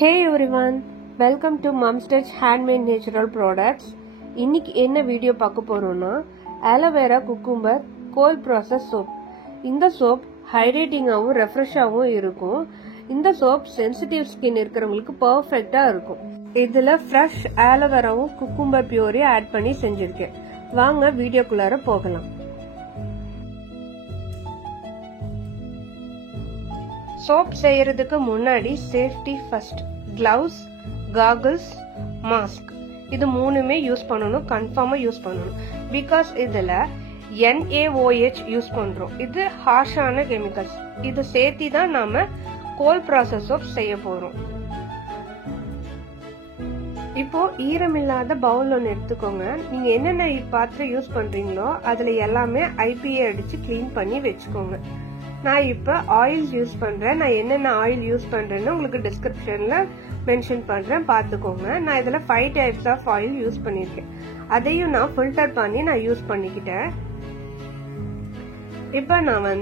Hey everyone, welcome to Mom's Touch Handmade Natural Products. இன்னைக்கு என்ன video பார்க்க போறோம்னா aloe vera cucumber gold process soap. இந்த சோப் ஹைட்ரேட்டிங்காகவும் ரெஃப்ரெஷ்ஷாகவும் இருக்கும். இந்த சோப் சென்சிட்டிவ் ஸ்கின் இருக்கிறவங்களுக்கு பர்ஃபெக்டா இருக்கும். இதுல ஃப்ரெஷ் ஆலோவேராவும் குக்கும்பர் பியூரையும் ஆட் பண்ணி செஞ்சிருக்கேன். வாங்க வீடியோக்குள்ளார போகலாம். சோப் செய்யறதுக்கு முன்னாடி சேஃப்டி ஃபர்ஸ்ட். கிளவுஸ், காகல்ஸ், மாஸ்க் இது மூணுமே யூஸ் பண்ணணும். கன்ஃபார்மா யூஸ் பண்ணணும். பிகாஸ் இதுல NaOH யூஸ் பண்றோம். இது ஹார்ஷான கெமிக்கல்ஸ். இது சேர்த்தி தான் நாம கோல்ட் ப்ராசஸ் சோப் செய்ய போறோம். இப்போ ஈரமில்லாத பவுல் ஒன்று எடுத்துக்கோங்க. நீங்க என்னென்ன பாத்திரம் யூஸ் பண்றீங்களோ அதுல எல்லாமே IPA அடிச்சு கிளீன் பண்ணி வச்சுக்கோங்க. நான் இப்ப ஆயில்ஸ் யூஸ் பண்றேன். நான் என்னென்ன ஆயில் யூஸ் பண்றேன்னு உங்களுக்கு டிஸ்கிரிப்ஷன்ல மென்ஷன் பண்றேன், பாத்துக்கோங்க. நான் இதுல 5 டைப்ஸ் ஆஃப் ஆயில் யூஸ் பண்ணிருக்கேன். அதையும் நான் ஃபில்டர் பண்ணி நான் யூஸ் பண்ணிக்கிட்டேன். இப்ப நான்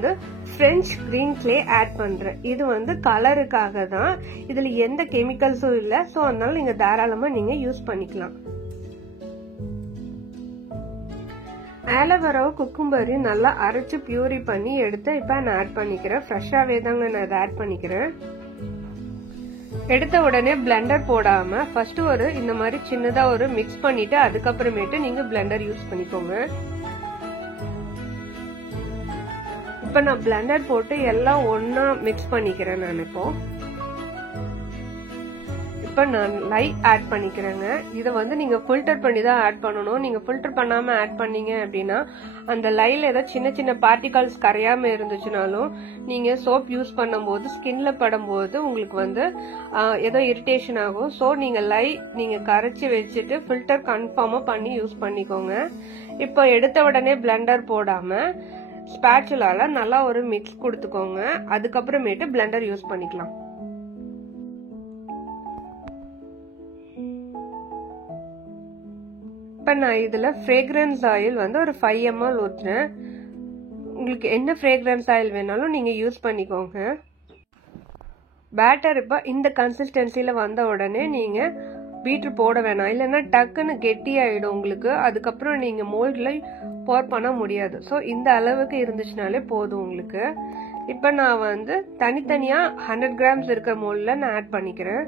பிரெஞ்ச் கிரீன் கிளே ஆட் பண்றேன். இது கலருக்காக தான். இதுல எந்த கெமிக்கல்ஸும் இல்ல. சோ அதனால நீங்க தாராளமா நீங்க யூஸ் பண்ணிக்கலாம். ஆலோவேராவும் குக்கும்பரையும் நல்லா அரைச்சு பியூரி பண்ணி எடுத்து இப்ப நான் ஆட் பண்ணிக்கிறேன். ஃப்ரெஷ்ஷாவே தாங்க நான் அதை ஆட் பண்ணிக்கிறேன். எடுத்த உடனே பிளெண்டர் போடாம ஃபர்ஸ்ட் இந்த மாதிரி சின்னதா மிக்ஸ் பண்ணிட்டு அதுக்கப்புறமேட்டு நீங்க பிளெண்டர் யூஸ் பண்ணிக்கோங்க. இப்ப நான் பிளெண்டர் போட்டு எல்லாம் ஒன்னா மிக்ஸ் பண்ணிக்கிறேன். நான் இப்ப நான் லை ஆட் பண்ணிக்கிறேங்க. இதை நீங்க ஃபில்டர் பண்ணி தான் ஆட் பண்ணணும். நீங்க ஃபில்டர் பண்ணாம ஆட் பண்ணீங்க அப்படின்னா அந்த லைல ஏதாவது சின்ன சின்ன பார்ட்டிகல்ஸ் கரையாம இருந்துச்சுனாலும் நீங்க சோப் யூஸ் பண்ணும்போது ஸ்கின்ல படும்போது உங்களுக்கு ஏதோ இரிட்டேஷன் ஆகும். சோ நீங்க கரைச்சி வச்சுட்டு ஃபில்டர் கன்ஃபார்மா பண்ணி யூஸ் பண்ணிக்கோங்க. இப்போ எடுத்த உடனே பிளெண்டர் போடாம ஸ்பேச்சுலால நல்லா மிக்ஸ் கொடுத்துக்கோங்க. அதுக்கப்புறமேட்டு பிளெண்டர் யூஸ் பண்ணிக்கலாம். இப்ப நான் இதுல ஃப்ரேக்ரன்ஸ் ஆயில் ஒரு 5 ml ஊத்துறேன். உங்களுக்கு என்ன ஃப்ரேக்ரன்ஸ் ஆயில் வேணாலும் நீங்க யூஸ் பண்ணிக்கோங்க. பேட்டர் இப்ப இந்த கன்சிஸ்டன்சில வந்த உடனே நீங்க பீட்டர் போட வேணாம், இல்லைன்னா டக்குன்னு கெட்டி ஆயிடும் உங்களுக்கு. அதுக்கப்புறம் நீங்க மோல்ட்ல போர் பண்ண முடியாது. ஸோ இந்த அளவுக்கு இருந்துச்சுனாலே போதும் உங்களுக்கு. இப்ப நான் தனித்தனியா 100 கிராம்ஸ் இருக்கிற மோல்ட்ல நான் ஆட் பண்ணிக்கிறேன்.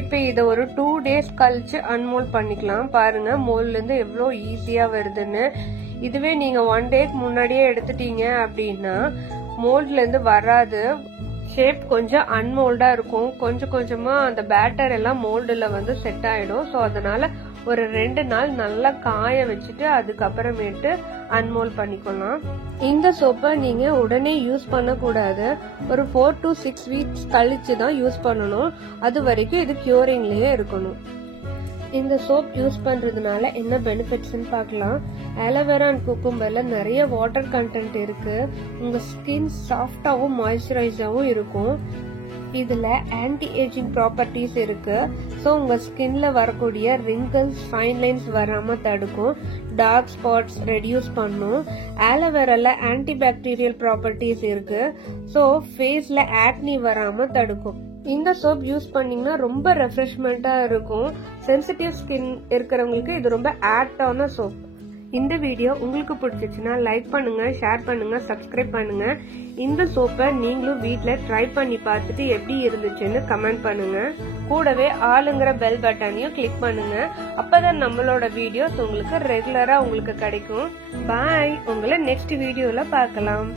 இப்ப இத 2 days கழிச்சு அன்மோல்ட் பண்ணிக்கலாம். பாருங்க மோல்ட்ல இருந்து எவ்வளவு ஈஸியா வருதுன்னு. இதுவே நீங்க 1 டேக்கு முன்னாடியே எடுத்துட்டீங்க அப்படின்னா மோல்ட்ல இருந்து வராது. ஷேப் கொஞ்சம் அன்மோல்டா இருக்கும். கொஞ்சம் கொஞ்சமா அந்த பேட்டர் எல்லாம் மோல்டுல செட் ஆயிடும். ஸோ அதனால ஒரு 2 நாள் நல்லா காய வச்சுட்டு அதுக்கப்புறமேட்டு அன்மோல்ட் பண்ணிக்கலாம். இந்த சோப்பை நீங்க உடனே யூஸ் பண்ண கூடாது. ஒரு 4 to 6 weeks கழிச்சு தான் யூஸ் பண்ணணும். அது வரைக்கும் இது கியூரிங்லயே இருக்கணும். இந்த சோப் யூஸ் பண்றதுனால என்ன பெனிஃபிட்ஸ் பார்க்கலாம். ஆலோவேரா அண்ட் குக்கும்பர்ல நிறைய வாட்டர் கண்டென்ட் இருக்கு. உங்க ஸ்கின் சாஃப்டாவும் மாய்ஸ்சரைஸாவும் இருக்கும். இதுல ஆன்டி ஏஜிங் ப்ராப்பர்ட்டிஸ் இருக்கு. சோ உங்க ஸ்கின்ல வரக்கூடிய ரிங்கிள்ஸ், ஃபைன் லைன்ஸ் வராம தடுக்கும். டார்க் ஸ்பாட்ஸ் ரெடியூஸ் பண்ணும். ஆலோவேரால ஆன்டி பாக்டீரியல் ப்ராப்பர்ட்டிஸ் இருக்கு. சோ ஃபேஸ்ல ஆக்னி வராம தடுக்கும். இந்த சோப் யூஸ் பண்ணீங்கன்னா ரொம்ப ரெஃப்ரெஷ்மெண்டா இருக்கும். சென்சிட்டிவ் ஸ்கின் இருக்கிறவங்களுக்கு இது ரொம்ப ஆப்டான சோப். இந்த வீடியோ உங்களுக்கு பிடிச்சிச்சுன்னா லைக் பண்ணுங்க, ஷேர் பண்ணுங்க, சப்ஸ்கிரைப் பண்ணுங்க. இந்த சோப்பை நீங்களும் வீட்ல ட்ரை பண்ணி பார்த்துட்டு எப்படி இருந்துச்சுன்னு கமெண்ட் பண்ணுங்க. கூடவே ஆளுங்கிற பெல் பட்டனையும் கிளிக் பண்ணுங்க. அப்பதான் நம்மளோட வீடியோஸ் உங்களுக்கு ரெகுலரா உங்களுக்கு கிடைக்கும். பாய். உங்களை நெக்ஸ்ட் வீடியோல பார்க்கலாம்.